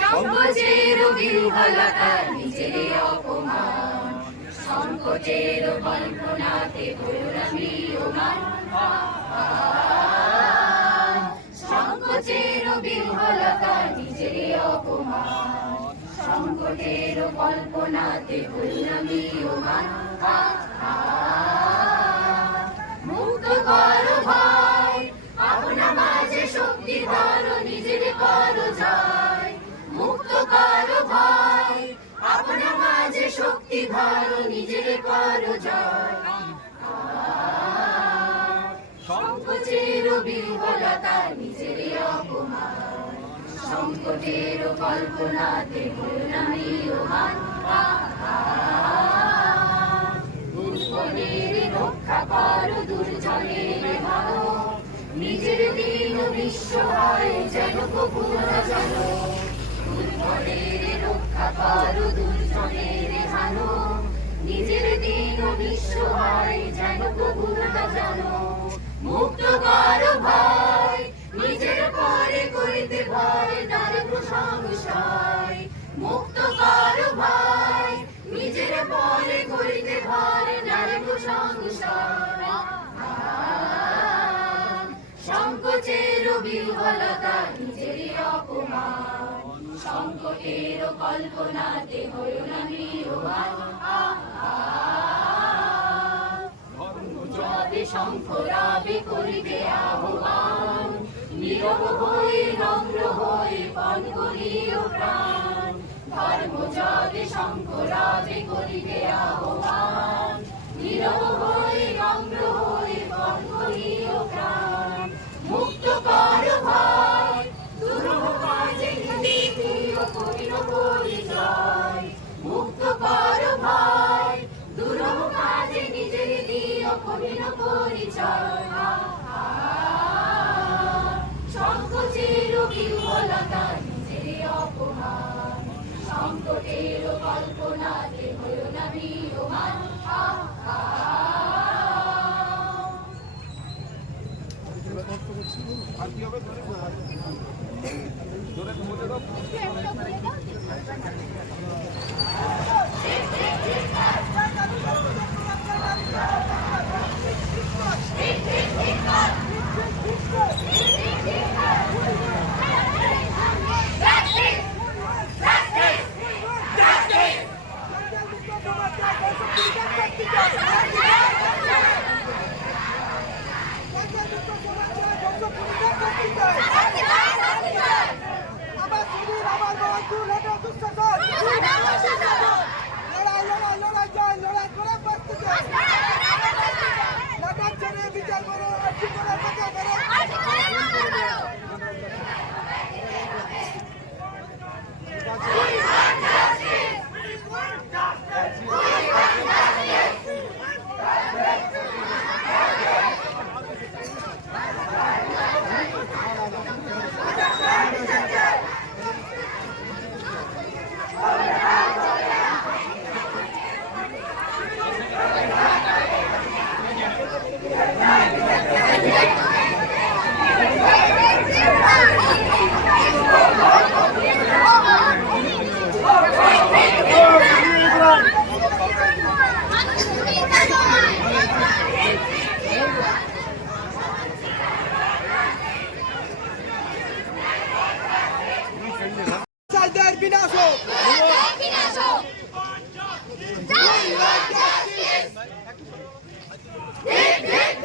সংকোচের বিহ্বলতা নিজের অপমান, সংকোচের কল্পনাতে ভৈরবীয়মান, সংকোচের বিহ্বলতা নিজের অপমান, সংকটের কল্পনাতে ভৈরবীয়মান। মুক্ত করো ভাই আপনা মাঝে শক্তি ধরো, নিজের করো জয়। মুক্ত করো ভাই আপনা মাঝে শক্তি ধরো, নিজের করো জয়। সংকোচের বিহ্বলতা নিজের অপমান, সংকটের কল্পনাতে ভৈরবীয়মান। দুর্বলের রক্ষা করো, দুর্জনের ভালো, নিজের দিন বিশ্ব হয় যেন কপুর জানো। দুর্বলের রক্ষা করো, দুর্জনের ভালো, নিজের দিন বিশ্ব হয় যেন কপুর জানো। মুক্ত করো ভাই নিজের পরে করিতে ভয়, নারী সংশয়। মুক্ত করো ভাই নিজের পরে করিতে ভয়, নারী সংশয়। সংকোচের বিহ্বলতা নিজের অপমান, সংকটের কল্পনাতে ভৈরবীয়মান। যবে শঙ্খ রবে করিবে আহ্বান, নীরব হয়ে নম্র হয়ে পণ করিও প্রাণ। ধর্ম যবে শঙ্খ রবে করিবে আহ্বান, নীরব হয়ে নম্র হয়ে পণ করিও প্রাণ। মুক্ত করো ভাই দুরূহ কাজে দিও করিল পরিচয়। মুক্ত করো ভাই দুরূহ কাজে নিজের দিও করিল পরিচয়। সংকোচের বিহ্বলতা নিজের অপমান, সংকটের কল্পনাতে ভৈরবীয়মান। বিনাশ হোক, বিনাশ হোক। ঠিক ঠিক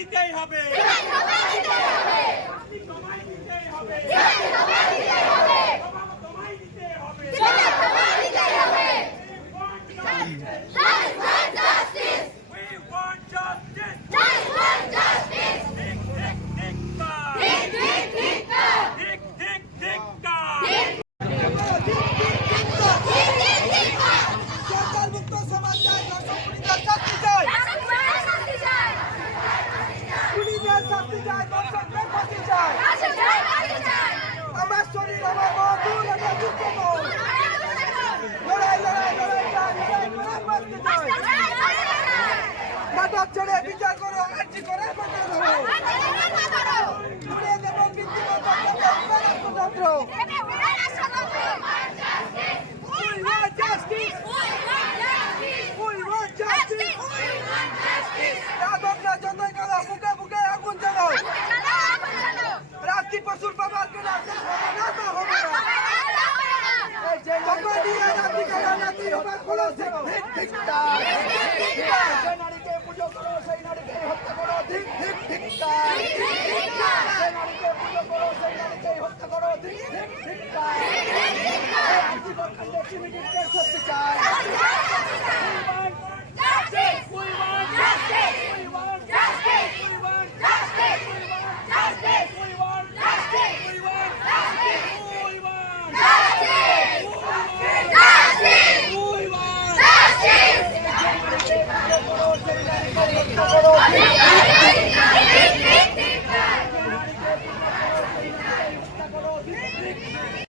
দিতেই হবে, দিতেই হবে, তোমায় দিতেই হবে, তোমায় দিতেই হবে, তোমায় দিতেই হবে। তোমায় দিতেই হবে। We want justice. Just want justice. Dik, dik, dik-kar. Dik, dik, dik-kar. Dik, dik, dik-kar। জঞ্জালমুক্ত সমাজ চাই, দর্শক পুলিশের শাস্তি চাই, শাস্তি চাই, পুলিশের শাস্তি চাই, দর্শকদের ফাঁসি চাই। শাস্তি চাই। আমার শরীর, আমার মন, দূর আমার যুদ্ধ মন। লড়াই, লড়াই, লড়াই চাই, লড়াই করে বাঁচতে চাই। নাটক ছেড়ে বিচার করো, আর্জি করে বদলে ধরো। ছুড়ে দেবো বৃত্তিমত্তা, রাষ্ট্রযন্ত্র। We want justice. We want justice. রাজকরা যতই কালো, বুকে বুকে আগুন জ্বালাও। রাত্রি পশুর বাবার কেনা হবে না, তা হবে না। তখন নিয়ে রাত্রি কালো, রাত্রি হবার কোনো ধিক ধিক্কার। যে নারীকে পুজো করো, সেই নারীকে হত্যা করো, ধিক ধিক ধিক্কার। যে নারীকে পুজো করো, সেই নারীকে হত্যা করো, ধিক ধিক ধিক্কার। আর্থিক খণ্ডে চিমিটিকে সত্যি চাই।